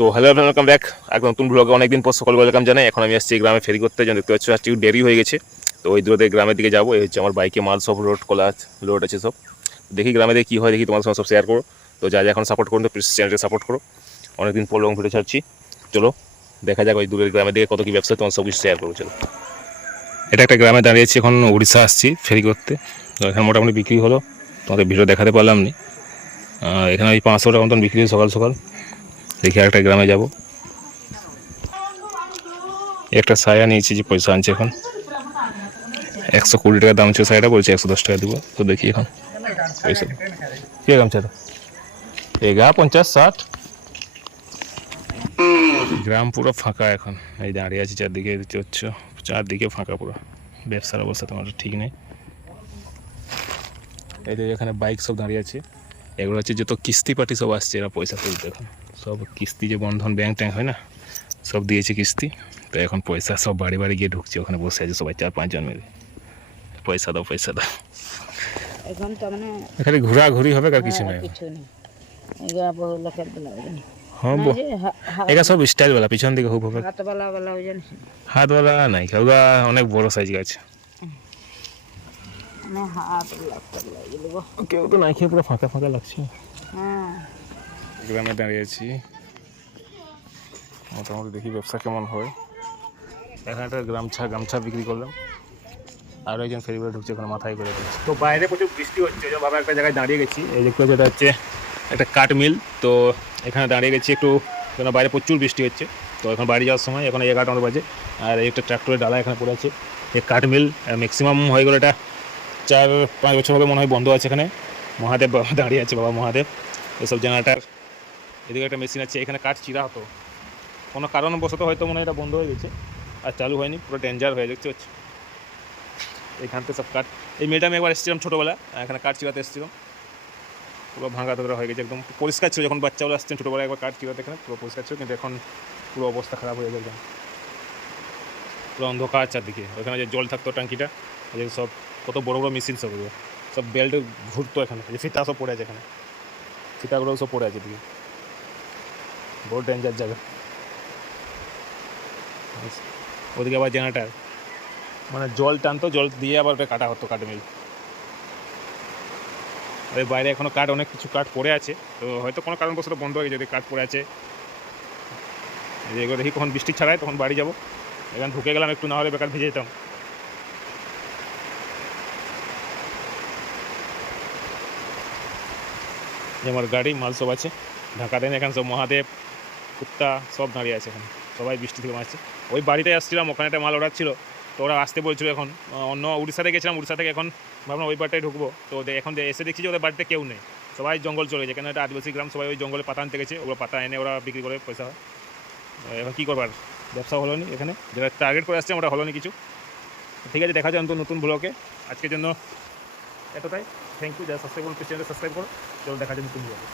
So hello welcome back. এক নতুন ব্লগে অনেকদিন পর সকল ওয়েলকাম জানাই। এখন আমি আসছি গ্রামে ফেরি করতে, যেন দেখতে পাচ্ছ আজকে দেরি হয়ে গেছে। তো ওই দূরে গ্রামের দিকে যাবো। এই হচ্ছে আমার বাইকে মাল সব লোড আছে সব। দেখি গ্রামে দেখি কী হয়, দেখি তোমার সঙ্গে সব শেয়ার করো। তো যা যা এখন সাপোর্ট করুন, তো প্লিজ চ্যানেলকে সাপোর্ট করো। অনেকদিন পর লং ভিডিও ছাড়ছি। চলো দেখা যাক ওই দূরের গ্রামের দিকে কত কী ব্যবসা, তোমার সব কিছু শেয়ার করো। চলো, এটা একটা গ্রামে দাঁড়িয়েছি, এখন উড়িষ্যা আসছি ফেরি করতে। তো এখানে মোটামুটি বিক্রি হলো, তোমাদের ভিডিও দেখাতে পারলাম না। এখানে ওই 500 টাকা মতন বিক্রি সকাল সকাল। দেখি একটা গ্রামে যাব। একটা সায়া নিয়েছি, যে পয়সা আনছে এখন 120 টাকা দাম ছিল সায়াটা, বলছে 110 টাকা দিব। তো দেখি এখন পয়সা কে গামছাটা এগা 50-60। গ্রাম পুরো ফাঁকা এখন, এই দাঁড়িয়ে আছি চারদিকে, হচ্ছে চারদিকে ফাঁকা পুরো। ব্যবসার অবস্থা তোমার ঠিক নেই। এই যে এখানে বাইক সব দাঁড়িয়ে আছে, এগুলো হচ্ছে যত কিস্তি পার্টি সব আসছে, এরা পয়সা তুলতে। এখন সব কিস্তি, যে বন্ধন ব্যাংক ট্যাঙ্ক হয় না, সব দিয়েছে কিস্তি। তো এখন পয়সা সব বাড়ি বাড়ি গিয়ে ঢুকছে, ওখানে বসে আছে সবাই 4-5 জন মিলে। পয়সা দাও পয়সা দাও। এখন তো মানে এখানে ঘোরাঘুরি হবে, আর কিছু নাই। হ্যাঁ, এগা সব স্টাইল বেলা পিছন দিকে হুক হবে, হাত বেলা নাই, ওগা অনেক বড় সাইজ গাছ। কেউ তো নাই, খেয়ে পুরো ফাঁকা ফাঁকা লাগছে। গ্রামে দাঁড়িয়েছি, মোটামুটি দেখি ব্যবসা কেমন হয়। এখানে একটা গামছা বিক্রি করলাম, আর একজন ফেরি করে ঢুকছে, ওখানে মাথায় করে দিচ্ছে। তো বাইরে প্রচুর বৃষ্টি হচ্ছে, ওই ভাবে একটা জায়গায় দাঁড়িয়ে গেছি। এই দেখতে হচ্ছে, এটা হচ্ছে একটা কাঠ মিল। তো এখানে দাঁড়িয়ে গেছি একটু, কেন বাইরে প্রচুর বৃষ্টি হচ্ছে। তো এখন বাড়ি যাওয়ার সময়, এখন 11টা বাজে, আর একটা ট্র্যাক্টরের ডালা এখানে পড়ে আছে। এই কাঠ মিল ম্যাক্সিমাম হয়ে গেলো এটা 4-5 বছর হবে মনে হয় বন্ধ আছে। এখানে মহাদেব বাবা দাঁড়িয়ে আছে, বাবা মহাদেব। এসব জেনারেটার, এদিকে একটা মেশিন আছে, এখানে কাঠ চিরা হতো, কোনো কারণবশত হয়তো মনে হয় এটা বন্ধ হয়ে গেছে, আর চালু হয়নি। পুরো ডেঞ্জার হয়ে দেখতে হচ্ছে এখান থেকে সব কাঠ। এই মেয়েটা আমি একবার এসেছিলাম ছোটোবেলা, এখানে কাঠ চিরাতে এসেছিলাম। পুরো ভাঙা তোরা হয়ে গেছে, একদম পরিষ্কার ছিল যখন বাচ্চাগুলো আসছেন ছোটোবেলায়, একবার কাঠ চিরাতে এখানে পুরো পরিষ্কার ছিল, কিন্তু এখন পুরো অবস্থা খারাপ হয়ে গেছে, পুরো অন্ধকার চারদিকে। ওখানে যে জল থাকতো ট্যাঙ্কিটা, যে সব কত বড় বড় মেশিন সব, সব বেল্ট ঘুরতো এখানে, যে ফিতা সব পড়ে আছে এখানে, ফিতাগুলো সব পড়ে আছে দিকে, বড় ডেঞ্জার জায়গা। ওদিকে আবার জেনারেটার, মানে জল টানতো, জল দিয়ে আবার ওটা কাটা হতো কাঠ মিল। ওই বাইরে এখনও কাঠ, অনেক কিছু কাঠ পড়ে আছে, তো হয়তো কোনো কারণবশত বন্ধ হয়ে গেছে, যদি কাঠ পড়ে আছে। এগুলো দেখি কখন বৃষ্টি ছাড়ায় তখন বাড়ি যাবো। এখানে ঢুকে গেলাম একটু, না হলে বেকার ভিজে যেতাম। আমার গাড়ি মাল সব আছে, ঢাকা দেন। এখানে সব মহাদেব, কুত্তা সব দাঁড়িয়ে আছে এখানে, সবাই বৃষ্টি থেকে বাঁচছে। ওই বাড়িতে আসছিলাম, ওখানে একটা মাল অর্ডার ছিল, তো ওরা আসতে বলছিল। এখন অন্য উড়িষ্যাতে গেছিলাম, উড়িষ্যা থেকে এখন ভাবলাম ওই বাড়িটাই ঢুকবো। তো এখন এসে দেখছি যে ওদের বাড়িতে কেউ নেই, সবাই জঙ্গল চলে গেছে, কেন এটা আদিবাসী গ্রাম, সবাই ওই জঙ্গলে পাতা আনতে গেছে। ওগুলো পাতা এনে ওরা বিক্রি করে পয়সা হয়। এখন কী করবার, ব্যবসা হলো নি এখানে, যেটা টার্গেট করে আসছে ওটা হলো নি কিছু। ঠিক আছে, দেখা যায় নতুন ব্লগে। আজকের জন্য এতটাই, থ্যাংক ইউ। যারা সাবস্ক্রাইব করুন, চ্যানেলটা সাবস্ক্রাইব করো। চলো দেখা যায় নতুন ব্লগে।